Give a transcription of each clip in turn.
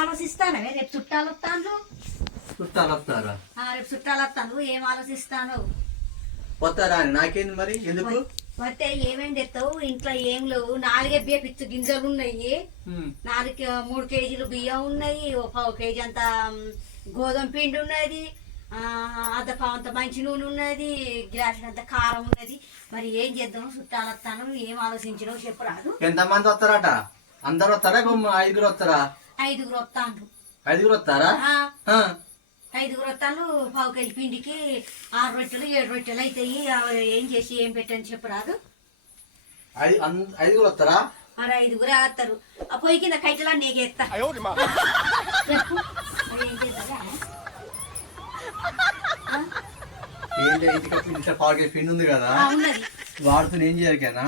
ఆలోచిస్తాను రేపు చుట్టాలు వస్తాను. చుట్టాలు వస్తారా? రేపు చుట్టాలు వస్తాను. ఏం ఆలోచిస్తాను? వస్తారా అని నాకేంది మరి ఎందుకు వస్తే ఏమేమి తెస్తావు? ఇంట్లో ఏం లేవు. 4 బియ్య పిచ్చు గింజలు ఉన్నాయి, 3 కేజీలు బియ్యం ఉన్నాయి, 1 కేజీ అంత గోధుమ పిండి ఉన్నది, అర్ధ పావంత మంచి నూనె ఉన్నది, గ్లాసు అంత కారం ఉన్నది. మరి ఏం చేద్దాము? చుట్టాలు వస్తాను. ఏం ఆలోచించడం చెప్పరాదు. ఎంతమంది వస్తారట? అందరు వస్తారా? 5 వస్తారా? 5 వస్తాను. 5 వస్తారా? 5 వస్తాను. 1 కేజీ పిండికి 6 రొట్టెలు 7 రొట్టెలు అవుతాయి. ఏం చేసి ఏం పెట్టని చెప్పరాదు. 5 వస్తారా? మరి 5 వస్తారు. ఆ పొయ్యి కింద కైటలా నేగేస్తా. ఇంట్లో 1 కేజీ పిండి ఉంది కదా, వాడుతూ ఏం చేయాలి కదా,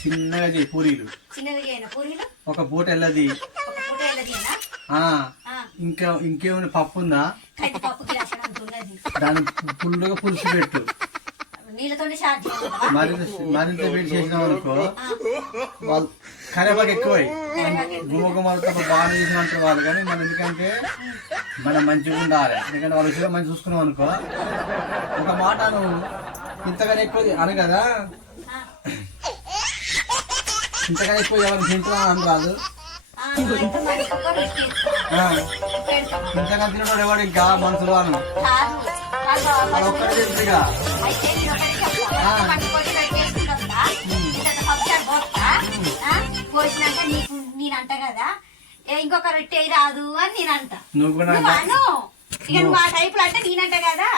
చిన్నగా చేయి పూరీలు. ఒక పూట వెళ్ళది. ఇంకేమైనా పప్పు ఉందా? దాని ఫుల్గా పులుసు పెట్టు. మరింత వేడి చేసినాం అనుకో, వాళ్ళు కరేపాకు ఎక్కువై గుమ్మగుమ్మలతో బాగా చేసినట్టు వాళ్ళు. కానీ మనం ఎందుకంటే మనం మంచిగా ఉండాలి. ఎందుకంటే వాళ్ళు విషయంలో మంచి చూసుకున్నాం అనుకో, ఒక మాట నువ్వు ఇంతగానే ఎక్కువ అను కదా, ఇంతగానే ఎక్కువ ఎవరిని తింటున్నా అని రాదు. ఇంతగా తినడం ఎవడు ఇంకా మనుషులు అను అది ఒక్కడే తెలుసుగా. నేనంట కదా ఇంకొక రొట్టె రాదు అని నేనంట. నువ్వు మా టైపులు అంటే నేనంట కదా,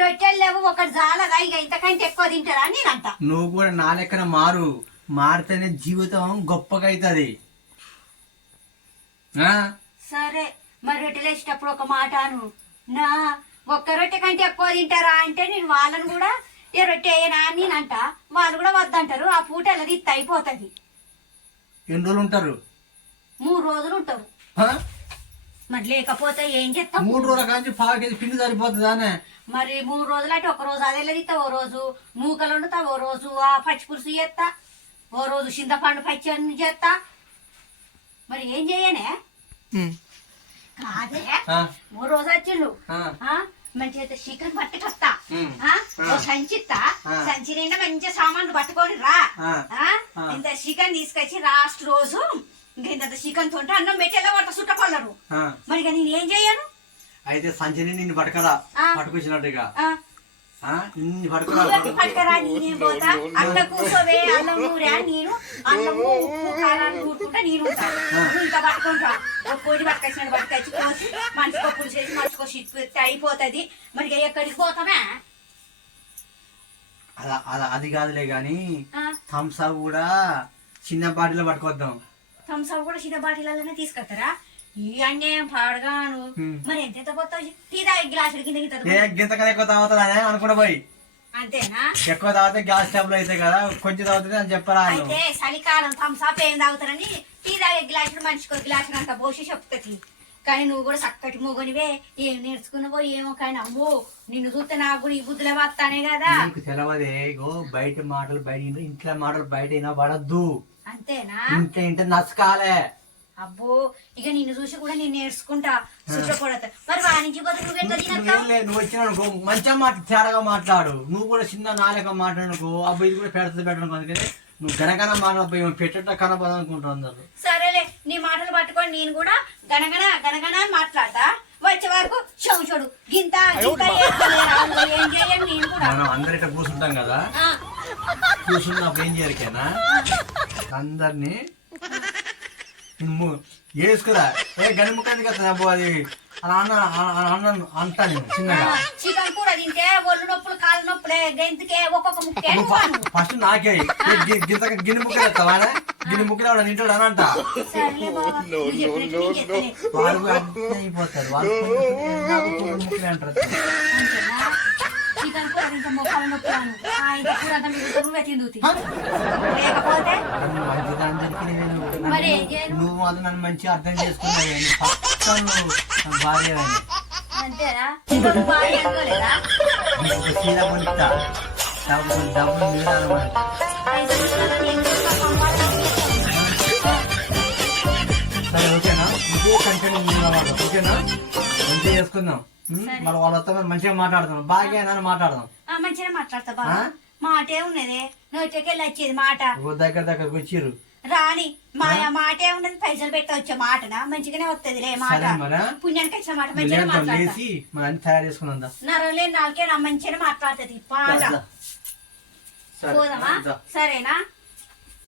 రొట్టెలు లేవు ఒకటి జాలగా, ఇక ఇంతకంటే ఎక్కువ తింటారా అని నేనంట. నువ్వు కూడా నా లెక్కన మారితేనే జీవితం గొప్పగా అవుతుంది. సరే మరి రొట్టెలు వేసేటప్పుడు ఒక మాట అను, నా ఒక్క రొట్టె కంటే ఎక్కువ తింటారా అంటే నేను వాళ్ళని కూడా ఏ రొట్టె వేయనా అని నేనంట. వాళ్ళు కూడా వద్దంటారు. ఆ పూట అది అయిపోతుంది. ఎన్ని రోజులు ఉంటారు? 3 రోజులు ఉంటారు. మరి లేకపోతే ఏం చేస్తాం? 3 రోజుల కానీ 1 కేజీ పిండి సరిపోతుందానే. మరి 3 రోజులు అంటే ఒక రోజు అదే తిస్తా, ఓ రోజు మూకలు వండుతా, ఓ రోజు ఆ పచ్చి పులుసు చేస్తా, ఓ రోజు చింతపండు పచ్చి చేస్తా. మరి ఏం చెయ్యనే? కాదే 3 రోజులు వచ్చిండు మంచిగా చికెన్ పట్టుకొస్తా, సంచిస్తా, సంచి నిండా మంచిగా సామాన్లు పట్టుకొని రా. ఇంత చికెన్ తీసుకొచ్చి లాస్ట్ రోజు ఇంత చికెన్ తోటి అన్నం పెట్టి ఎలా పడతా చుట్టపడరు. మరి నేను ఏం చెయ్యను? అయితే సంచిని నిన్ను పట్టుకరా, పట్టుకొచ్చినట్టుగా పట్టుకరా. నేనేం పోతా అన్న కూర్చోవే, అన్నం నూరా, నేను అన్నము ఉప్పు కారాన్ని కూర్చుంటా, నేను ఇంకా పట్టుకుంటా. ఒక పొడి పట్టుకొచ్చినట్టు పట్టుకొచ్చి కోసి మనిషికో పులుసు వేసి మనిషికో షిట్ అయిపోతుంది. మరి ఎక్కడికి పోతామే? అది కాదులే గాని థమ్స్ అప్ కూడా చిన్న బాటిల్లో పట్టుకొద్దాం. థమ్స్ అప్ కూడా చిన్న బాటిల్లోనే తీసుకొస్తారా? ఈ అన్యాయం పాడగాను. మరి ఎంత పోతావు? టీ తాగే గ్లాసులు గింతకన్నా ఎక్కువ తాగుతుందా అనుకున్నా పోయి. అంతేనా? ఎక్కువ తాగితే గ్యాస్ ట్రబుల్ అయితే కదా, కొంచెం తాగుతుంది అని చెప్పరా. అయితే చలికాలం థమ్స్ అప్ ఏం తాగుతారని టీ తాగే గ్లాసులు మనిషికో గ్లాసులు అంత పోసి చెప్తుంది. కానీ నువ్వు కూడా చక్కటి మొగనివే, ఏం నేర్చుకున్నావో ఏమో. కానీ అమ్మో నిన్ను చూస్తే నాకు కూడా ఈ బుద్ధులే వస్తానే కదా. నీకు తెలవదే, బయట మాటలు బయట, ఇంట్లో మాటలు బయట అయినా పడద్దు. అంతేనా? ఇంట్లో నచ్చకాలే. అబ్బో ఇక నిన్ను చూసి కూడా నేను నేర్చుకుంటా. చుట్టకూడదు మరి వాణిజ్య నువ్వు వచ్చినానుకో మంచిగా తేడాగా మాట్లాడు. నువ్వు కూడా చిన్న నాలుక మాట్లాడుకో, అబ్బాయి ఇది కూడా పెడతా పెట్టను. అందుకని నువ్వు గనగన మాట్లాడిపోయి పెట్టట కనపద అనుకుంటావు అందరు. సరేలే నీ మాటలు పట్టుకొని నేను కూడా గనగన గనగన మాట్లాడతా. వచ్చే వరకు చూడు గింత ఏం చేయాలి? నేను కూడా మనం అందరిట కూర్చుంటాం కదా, కూర్చున్నప్పుడు ఏం చేయరికేనా అందరినీ వేసుకురా. గని ముక్కని కదా అది అలా అన్న అంటాను చిన్నగా. చికెన్ కూడా తింటే ఒళ్ళు నొప్పులు కాళ్ళ నొప్పులే, గెంతుకే ఒక్కొక్క ముక్కే. ఫస్ట్ నాకే గిన్నె ముక్కలు ఎత్తావా? గిన్నె ముక్కలు తింటాడు అని అంట. వాళ్ళు అయిపోతారు, వాళ్ళు ముక్కలే అంటారు. చికెన్ కూర తింటే మొక్కలు నొప్పులను కూర నువ్వే తిందుతి. లేకపోతే నువ్వు మాత్రం నన్ను మంచిగా అర్థం చేసుకున్నావు భార్య అని. అంతేనా? చికెన్ భార్య అనుకోలేదా? చీర కొనిస్తా, డబ్బులు సరే ఓకేనా? ఇదే కంటెంట్ చేసుకుందాం. మరి వాళ్ళతో మంచిగా మాట్లాడదాం, బాగా అని మాట్లాడదాం. మంచిగా మాట్లాడతా బాబా, మాటే ఉన్నది నోటికెళ్ళి వచ్చేది మాట. దగ్గరకు వచ్చిర్రు రాని మాటే ఉన్నది, పైసలు పెట్టి వచ్చే మాటనా మంచిగానే వస్తుంది రే మాట. పుణ్యానికి వచ్చిన మాట మంచిగా మాట్లాడతా. తయారు చేసుకున్నా నరలేని నాలుకే మంచిగా మాట్లాడుతుంది. పోదామా? సరేనా?